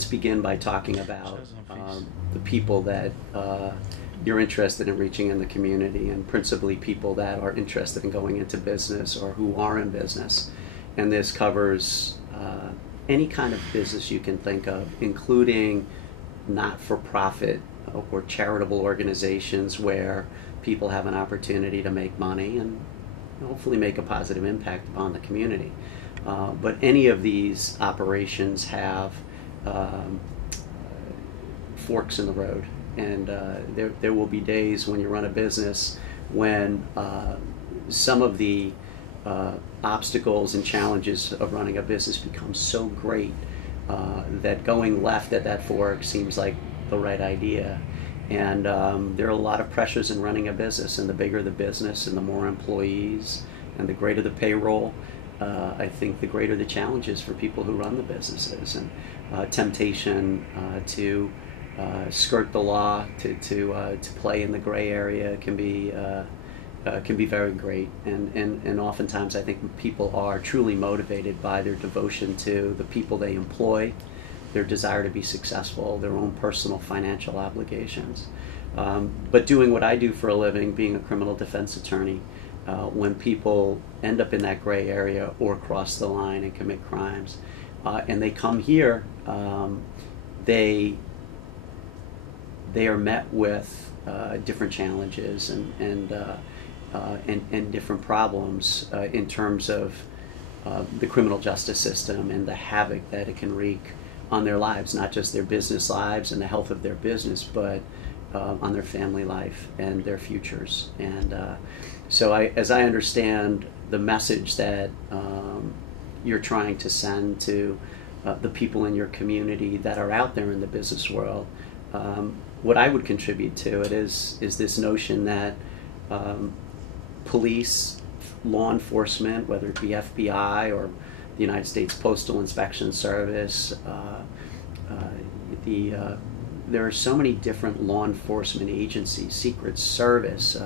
let's begin by talking about the people that you're interested in reaching in the community, and principally people that are interested in going into business or who are in business. And this covers any kind of business you can think of, including not-for-profit or charitable organizations where people have an opportunity to make money and hopefully make a positive impact upon the community. But any of these operations have forks in the road, and there will be days when you run a business when some of the obstacles and challenges of running a business become so great that going left at that fork seems like the right idea. And there are a lot of pressures in running a business, and the bigger the business and the more employees and the greater the payroll, I think the greater the challenges for people who run the businesses, and temptation to skirt the law, to play in the gray area can be very great. And oftentimes I think people are truly motivated by their devotion to the people they employ, their desire to be successful, their own personal financial obligations. But doing what I do for a living, being a criminal defense attorney, when people end up in that gray area or cross the line and commit crimes, and they come here, they are met with different challenges and different problems in terms of the criminal justice system and the havoc that it can wreak on their lives, not just their business lives and the health of their business, but on their family life and their futures. And so as I understand the message that you're trying to send to the people in your community that are out there in the business world, what I would contribute to it is this notion that police, law enforcement, whether it be FBI or the United States Postal Inspection Service, there are so many different law enforcement agencies, Secret Service,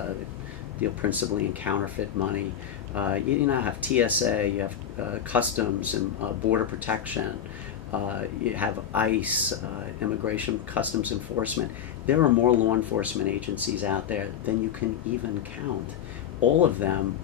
deal principally in counterfeit money. You now have TSA, you have Customs and Border Protection, you have ICE, Immigration Customs Enforcement. There are more law enforcement agencies out there than you can even count. All of them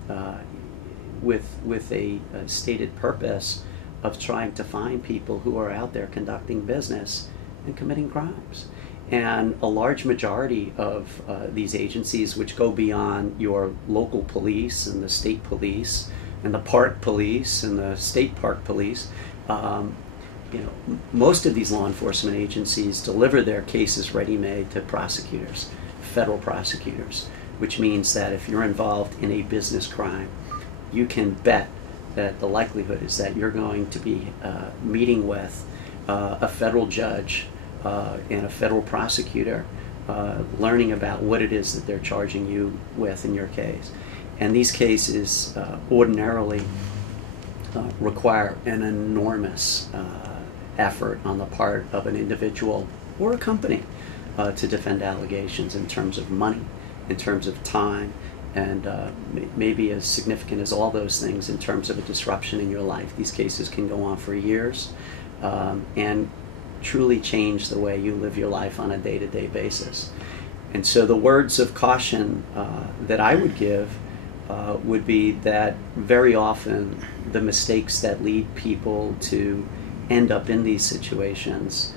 with a stated purpose of trying to find people who are out there conducting business and committing crimes. And a large majority of these agencies, which go beyond your local police and the state police and the park police and the state park police, most of these law enforcement agencies deliver their cases ready-made to prosecutors, federal prosecutors, which means that if you're involved in a business crime, you can bet that the likelihood is that you're going to be meeting with a federal judge and a federal prosecutor, learning about what it is that they're charging you with in your case. And these cases ordinarily require an enormous effort on the part of an individual or a company to defend allegations in terms of money, in terms of time, and maybe as significant as all those things in terms of a disruption in your life. These cases can go on for years and truly change the way you live your life on a day-to-day basis. And so the words of caution that I would give would be that very often the mistakes that lead people to end up in these situations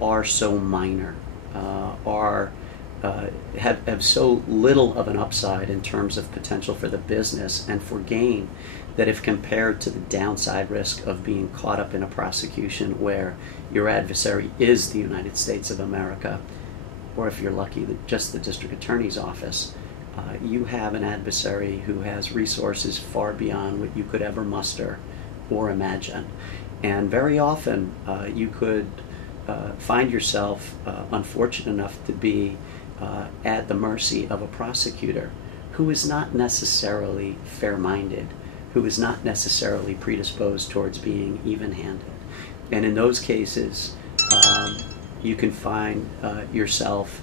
are so minor, have so little of an upside in terms of potential for the business and for gain, that if compared to the downside risk of being caught up in a prosecution where your adversary is the United States of America, or if you're lucky, just the district attorney's office, you have an adversary who has resources far beyond what you could ever muster or imagine. And very often you could find yourself unfortunate enough to be at the mercy of a prosecutor who is not necessarily fair-minded, who is not necessarily predisposed towards being even-handed. And in those cases, you can find yourself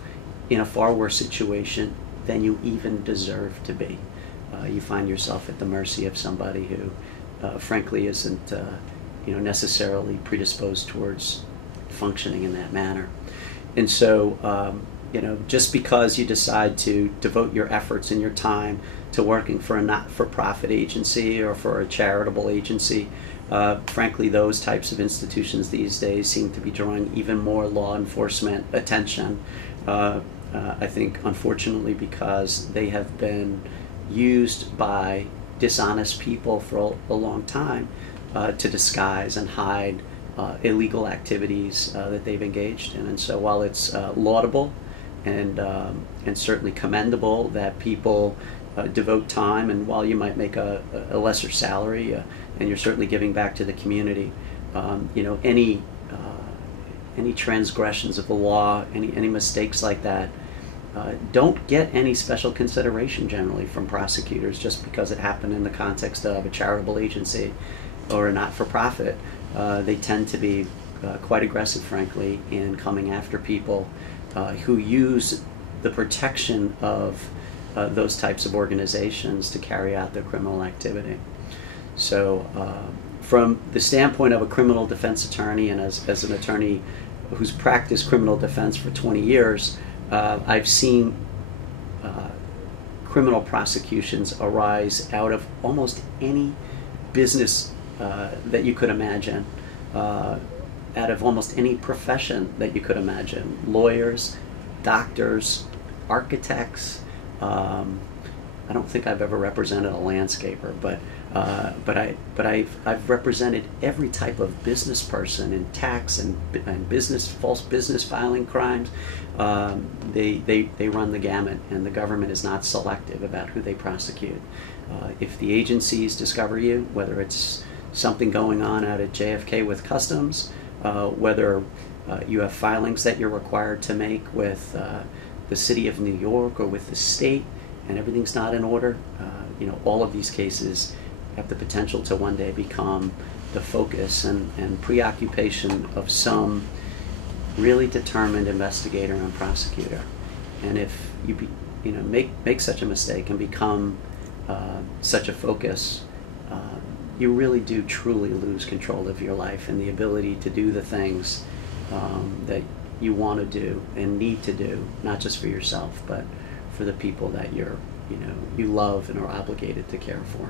in a far worse situation than you even deserve to be. You find yourself at the mercy of somebody who, frankly, isn't necessarily predisposed towards functioning in that manner. And so, just because you decide to devote your efforts and your time to working for a not-for-profit agency or for a charitable agency, frankly, those types of institutions these days seem to be drawing even more law enforcement attention. I think, unfortunately, because they have been used by dishonest people for a long time to disguise and hide illegal activities that they've engaged in. And so while it's laudable and certainly commendable that people devote time, and while you might make a lesser salary and you're certainly giving back to the community, any transgressions of the law, any mistakes like that, don't get any special consideration generally from prosecutors just because it happened in the context of a charitable agency or a not-for-profit. They tend to be quite aggressive, frankly, in coming after people who use the protection of those types of organizations to carry out their criminal activity. So from the standpoint of a criminal defense attorney, and as an attorney who's practiced criminal defense for 20 years, I've seen criminal prosecutions arise out of almost any business that you could imagine, out of almost any profession that you could imagine. Lawyers, doctors, architects. I don't think I've ever represented a landscaper, but I've represented every type of business person in tax and false business filing crimes. They run the gamut, and the government is not selective about who they prosecute. If the agencies discover you, whether it's something going on out at JFK with Customs, whether you have filings that you're required to make with the city of New York or with the state, and everything's not in order, all of these cases have the potential to one day become the focus and preoccupation of some really determined investigator and prosecutor. And if you make such a mistake and become such a focus, you really do truly lose control of your life and the ability to do the things that you want to do and need to do, not just for yourself, but for the people that you love and are obligated to care for.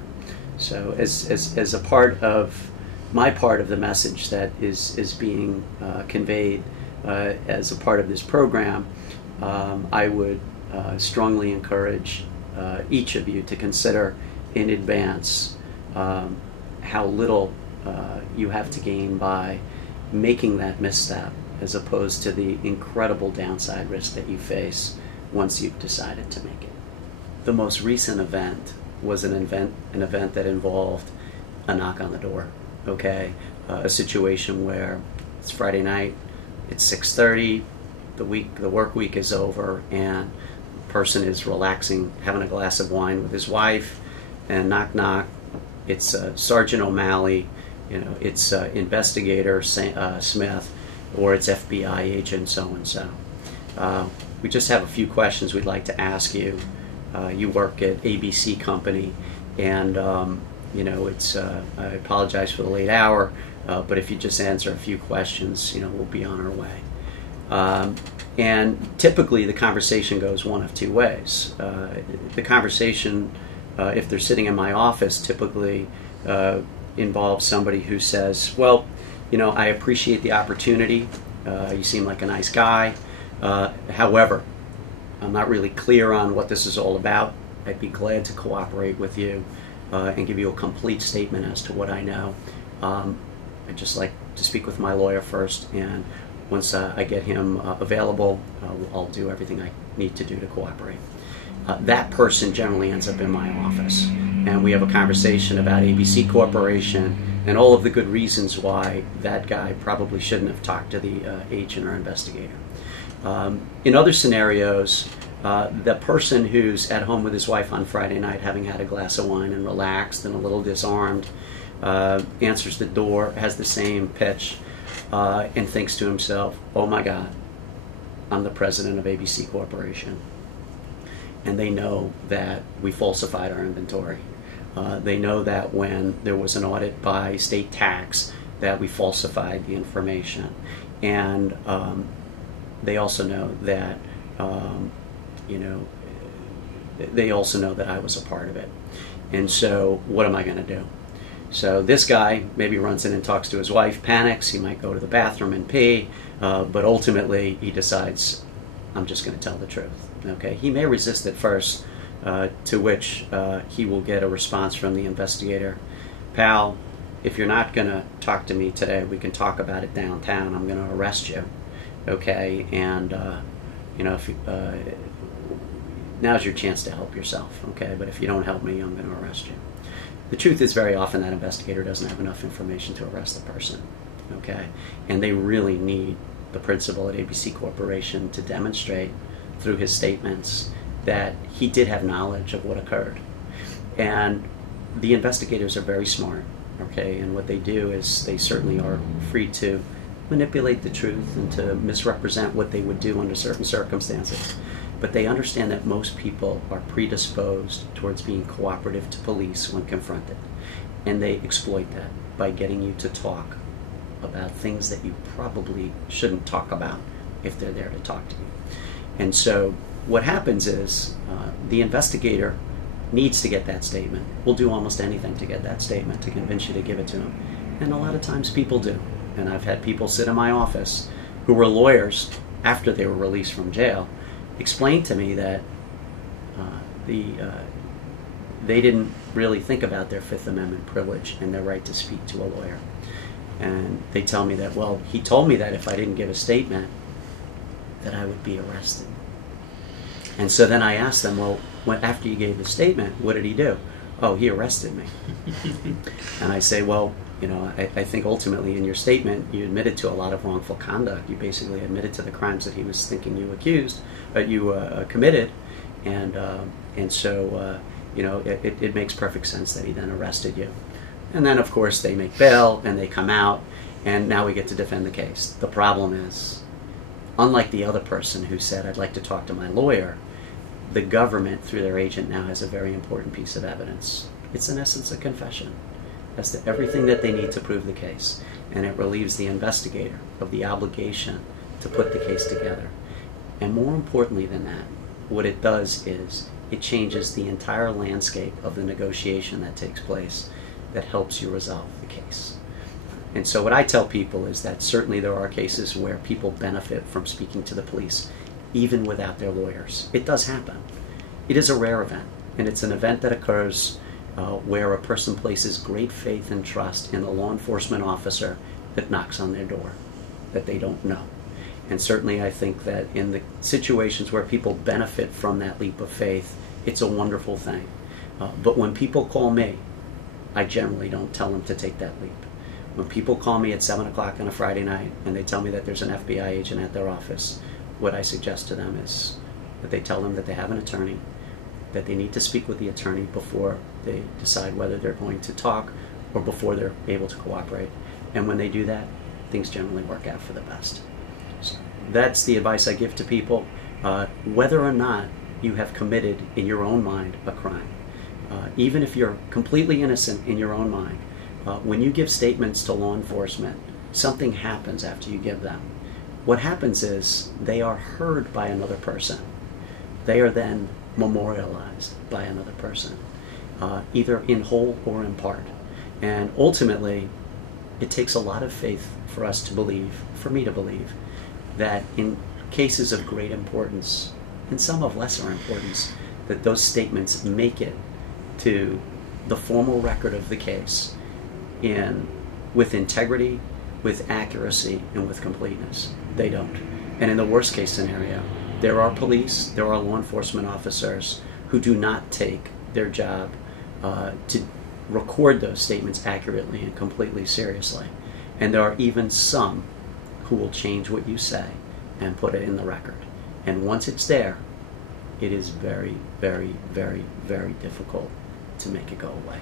So as a part of my part of the message that is being conveyed as a part of this program, I would strongly encourage each of you to consider in advance how little you have to gain by making that misstep, as opposed to the incredible downside risk that you face once you've decided to make it. The most recent event was an event that involved a knock on the door. Okay, a situation where it's Friday night, it's 6:30, the work week is over, and the person is relaxing, having a glass of wine with his wife, and knock knock, it's Sergeant O'Malley, it's investigator Smith, or it's FBI agent so and so. We just have a few questions we'd like to ask you. You work at ABC Company, and I apologize for the late hour, but if you just answer a few questions, we'll be on our way. And typically the conversation goes one of two ways. The conversation, if they're sitting in my office, typically involves somebody who says, well, I appreciate the opportunity. You seem like a nice guy. However, I'm not really clear on what this is all about. I'd be glad to cooperate with you and give you a complete statement as to what I know. I'd just like to speak with my lawyer first, and once I get him available, I'll do everything I need to do to cooperate. That person generally ends up in my office, and we have a conversation about ABC Corporation and all of the good reasons why that guy probably shouldn't have talked to the agent or investigator. In other scenarios, the person who's at home with his wife on Friday night, having had a glass of wine and relaxed and a little disarmed, answers the door, has the same pitch, and thinks to himself, oh my God, I'm the president of ABC Corporation. And they know that we falsified our inventory. They know that when there was an audit by state tax, that we falsified the information. And they also know that, you know, they also know that I was a part of it. And so what am I going to do? So this guy maybe runs in and talks to his wife, panics, he might go to the bathroom and pee, but ultimately he decides, I'm just going to tell the truth. Okay, he may resist at first, to which he will get a response from the investigator. Pal, if you're not going to talk to me today, we can talk about it downtown. I'm going to arrest you. Okay, and you know, if now's your chance to help yourself. Okay, but if you don't help me, I'm going to arrest you. The truth is, very often that investigator doesn't have enough information to arrest the person. Okay, and they really need the principal at ABC Corporation to demonstrate through his statements that he did have knowledge of what occurred. And the investigators are very smart, okay, and what they do is they certainly are free to manipulate the truth and to misrepresent what they would do under certain circumstances. But they understand that most people are predisposed towards being cooperative to police when confronted. And they exploit that by getting you to talk about things that you probably shouldn't talk about if they're there to talk to you. And so what happens is the investigator needs to get that statement. Will do almost anything to get that statement, to convince you to give it to him. And a lot of times people do. And I've had people sit in my office who were lawyers after they were released from jail explain to me that they didn't really think about their Fifth Amendment privilege and their right to speak to a lawyer. And they tell me that, well, he told me that if I didn't give a statement, that I would be arrested. And so then I asked them, well, after you gave the statement, what did he do? Oh, he arrested me. And I say, well, you know, I think ultimately in your statement you admitted to a lot of wrongful conduct. You basically admitted to the crimes that he was thinking you committed, and so you know, it makes perfect sense that he then arrested you. And then of course they make bail and they come out, and now we get to defend the case. The problem is, unlike the other person who said, I'd like to talk to my lawyer, the government through their agent now has a very important piece of evidence. It's in essence a confession as to everything that they need to prove the case, and it relieves the investigator of the obligation to put the case together. And more importantly than that, what it does is it changes the entire landscape of the negotiation that takes place that helps you resolve the case. And so what I tell people is that certainly there are cases where people benefit from speaking to the police even without their lawyers. It does happen. It is a rare event, and it's an event that occurs where a person places great faith and trust in the law enforcement officer that knocks on their door, that they don't know. And certainly I think that in the situations where people benefit from that leap of faith, it's a wonderful thing. But when people call me, I generally don't tell them to take that leap. When people call me at 7 o'clock on a Friday night and they tell me that there's an FBI agent at their office, what I suggest to them is that they tell them that they have an attorney, that they need to speak with the attorney before they decide whether they're going to talk or before they're able to cooperate. And when they do that, things generally work out for the best. So that's the advice I give to people, whether or not you have committed in your own mind a crime. Even if you're completely innocent in your own mind, when you give statements to law enforcement, something happens after you give them. What happens is they are heard by another person. They are then memorialized by another person, either in whole or in part. And ultimately, it takes a lot of faith for us to believe, for me to believe, that in cases of great importance, and some of lesser importance, that those statements make it to the formal record of the case with integrity, with accuracy, and with completeness. They don't. And in the worst case scenario, there are police, there are law enforcement officers who do not take their job to record those statements accurately and completely seriously. And there are even some who will change what you say and put it in the record. And once it's there, it is very, very, very, very difficult to make it go away.